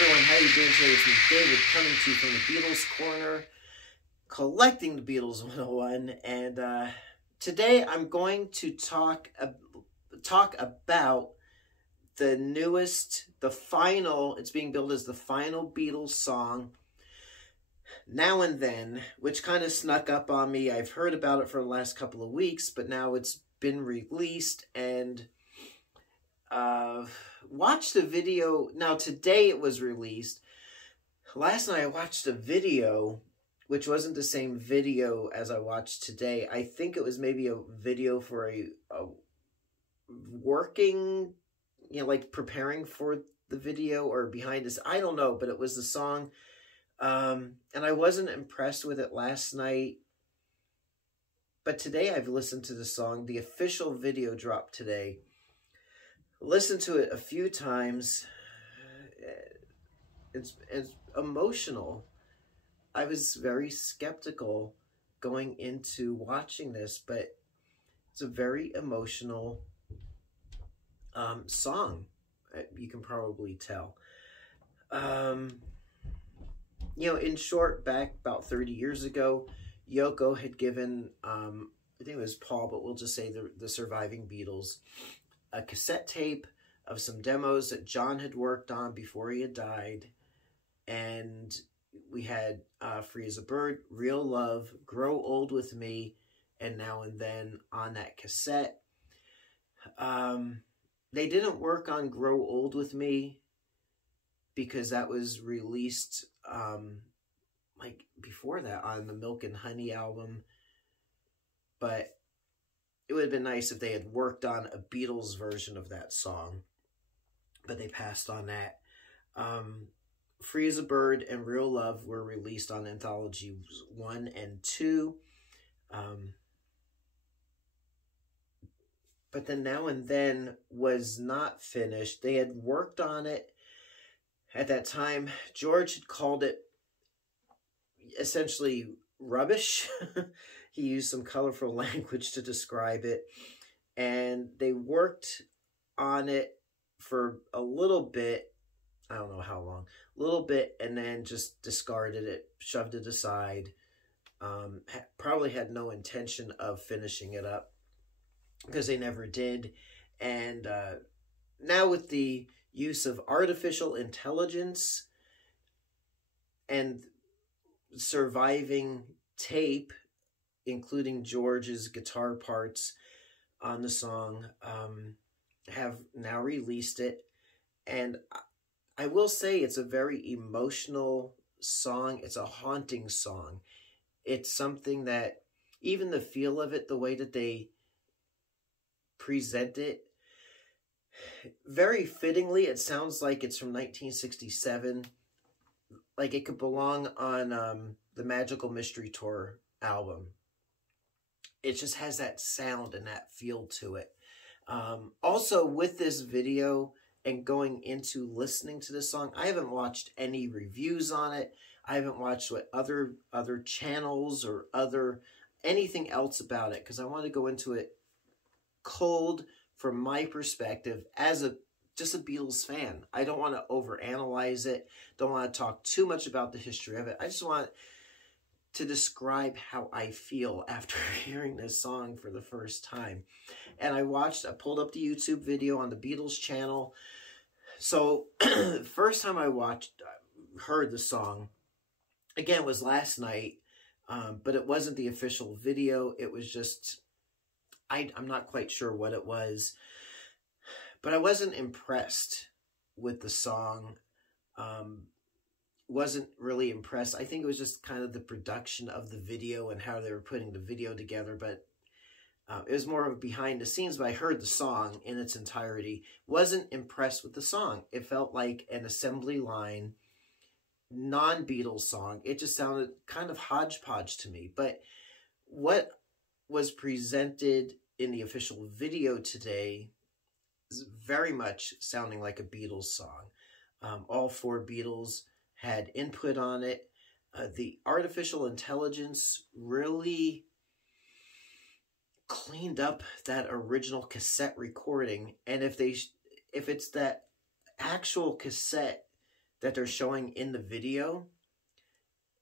everyone, how you doing today? It's me, David, coming to you from the Beatles Corner, collecting the Beatles 101, and today I'm going to talk about the newest, the final, it's being billed as the final Beatles song, Now and Then, which kind of snuck up on me. I've heard about it for the last couple of weeks, but now it's been released, and watched a video. Now today it was released. Last night I watched a video which wasn't the same video as I watched today. I think it was maybe a video for a working, like preparing for the video or behind this. I don't know, but it was the song. And I wasn't impressed with it last night. But today I've listened to the song. The official video dropped today. Listened to it a few times. It's emotional. I was very skeptical going into watching this, but it's a very emotional song. You can probably tell. In short, back about 30 years ago, Yoko had given, I think it was Paul, but we'll just say the surviving Beatles, a cassette tape of some demos that John had worked on before he had died. And we had Free as a Bird, Real Love, Grow Old With Me, and Now and Then on that cassette. They didn't work on Grow Old With Me because that was released like before that on the Milk and Honey album. But it would have been nice if they had worked on a Beatles version of that song, but they passed on that. Free as a Bird and Real Love were released on Anthology 1 and 2. But then Now and Then was not finished. They had worked on it at that time. George had called it essentially rubbish. He used some colorful language to describe it. And they worked on it for a little bit. I don't know how long. A little bit, and then just discarded it, shoved it aside. Probably had no intention of finishing it up because they never did. And now with the use of artificial intelligence and surviving tape, including George's guitar parts on the song, have now released it. And I will say it's a very emotional song. It's a haunting song. It's something that, even the feel of it, the way that they present it, very fittingly, it sounds like it's from 1967. Like it could belong on the Magical Mystery Tour album. It just has that sound and that feel to it. Also, with this video and going into listening to this song, I haven't watched any reviews on it. I haven't watched what other channels or anything else about it, because I want to go into it cold from my perspective as just a Beatles fan. I don't want to overanalyze it. Don't want to talk too much about the history of it. I just want to describe how I feel after hearing this song for the first time. And I pulled up the YouTube video on the Beatles channel. So first time I heard the song, again, was last night, but it wasn't the official video. It was just, I'm not quite sure what it was, but I wasn't impressed with the song. Wasn't really impressed. I think it was just kind of the production of the video and how they were putting the video together, but it was more of a behind the scenes. But I heard the song in its entirety. Wasn't impressed with the song. It felt like an assembly line, non-Beatles song. It just sounded kind of hodgepodge to me. But what was presented in the official video today is very much sounding like a Beatles song. All four Beatles had input on it. The artificial intelligence really cleaned up that original cassette recording. And if it's that actual cassette that they're showing in the video,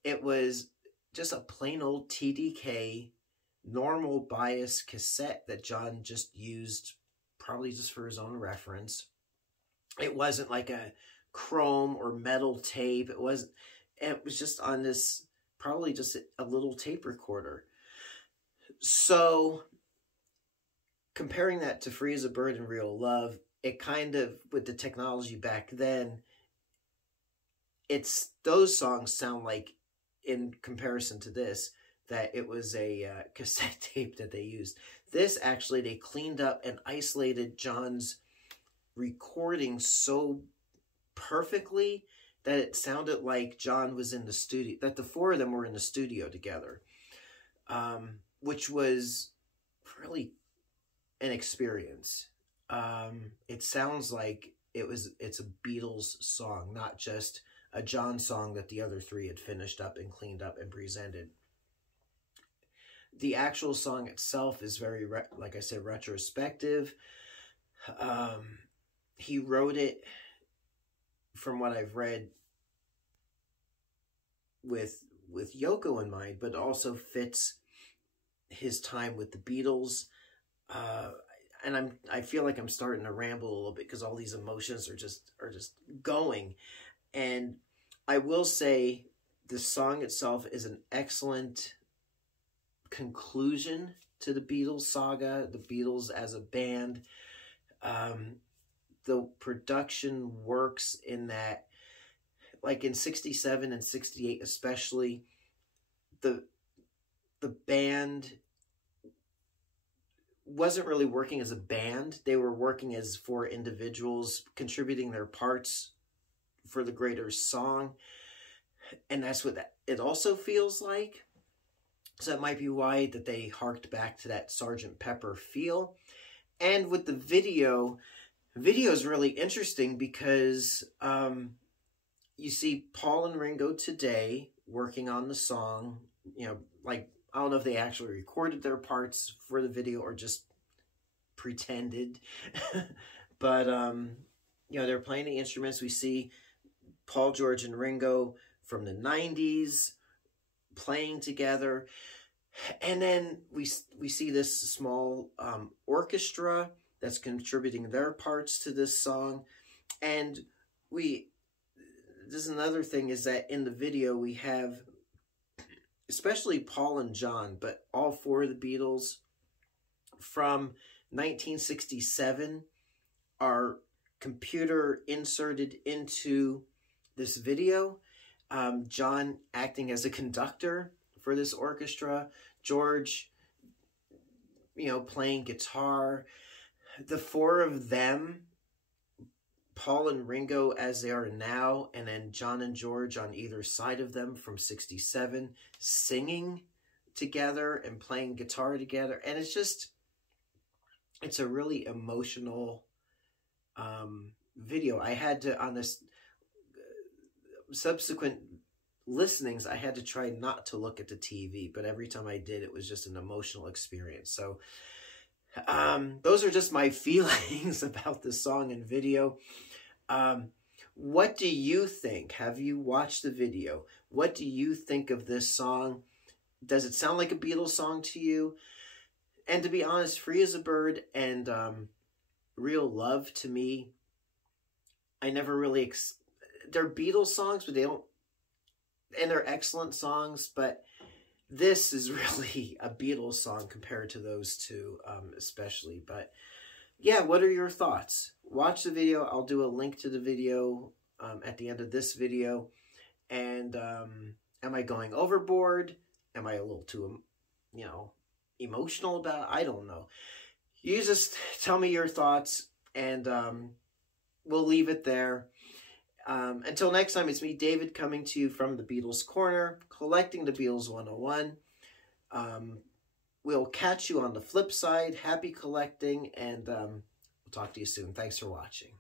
it was just a plain old TDK normal bias cassette that John just used probably just for his own reference. It wasn't like a chrome or metal tape. It was just on this, probably just a little tape recorder. So comparing that to Free as a Bird and Real Love, it kind of, with the technology back then, those songs sound like, in comparison to this, that it was a cassette tape that they used. This actually, they cleaned up and isolated John's recording so perfectly that it sounded like John was in the studio, that the four of them were in the studio together, which was really an experience. It sounds like it's a Beatles song, not just a John song that the other three had finished up and cleaned up and presented. The actual song itself is very, like I said, retrospective. He wrote it, from what I've read, with Yoko in mind, but also fits his time with the Beatles. And I feel like I'm starting to ramble a little bit because all these emotions are just going. And I will say the song itself is an excellent conclusion to the Beatles saga, the Beatles as a band. The production works in that, like in 67 and 68 especially, the band wasn't really working as a band. They were working as four individuals contributing their parts for the greater song. And that's what it also feels like. So that might be why that they harked back to that Sgt. Pepper feel. And with the video is really interesting because you see Paul and Ringo today working on the song. You know, like, I don't know if they actually recorded their parts for the video or just pretended. But, you know, they're playing the instruments. We see Paul, George, and Ringo from the 90s playing together. And then we see this small orchestra that's contributing their parts to this song. And this is another thing, is that in the video we have, especially Paul and John, but all four of the Beatles from 1967 are computer inserted into this video. John acting as a conductor for this orchestra, George, you know, playing guitar. The four of them, Paul and Ringo as they are now, and then John and George on either side of them from 67, singing together and playing guitar together. And it's a really emotional video. I had to, on this subsequent listenings, I had to try not to look at the TV, but every time I did, it was just an emotional experience. So those are just my feelings about the song and video. What do you think? Have you watched the video? What do you think of this song? Does it sound like a Beatles song to you? And to be honest, Free as a Bird and Real Love, to me, I never really... they're Beatles songs, but they don't... and they're excellent songs, but this is really a Beatles song compared to those two, especially. But yeah, what are your thoughts? Watch the video. I'll do a link to the video at the end of this video. And am I going overboard? Am I a little too, you know, emotional about it? I don't know. You just tell me your thoughts, and we'll leave it there. Until next time, it's me, David, coming to you from the Beatles Corner, collecting the Beatles 101. We'll catch you on the flip side. Happy collecting, and we'll talk to you soon. Thanks for watching.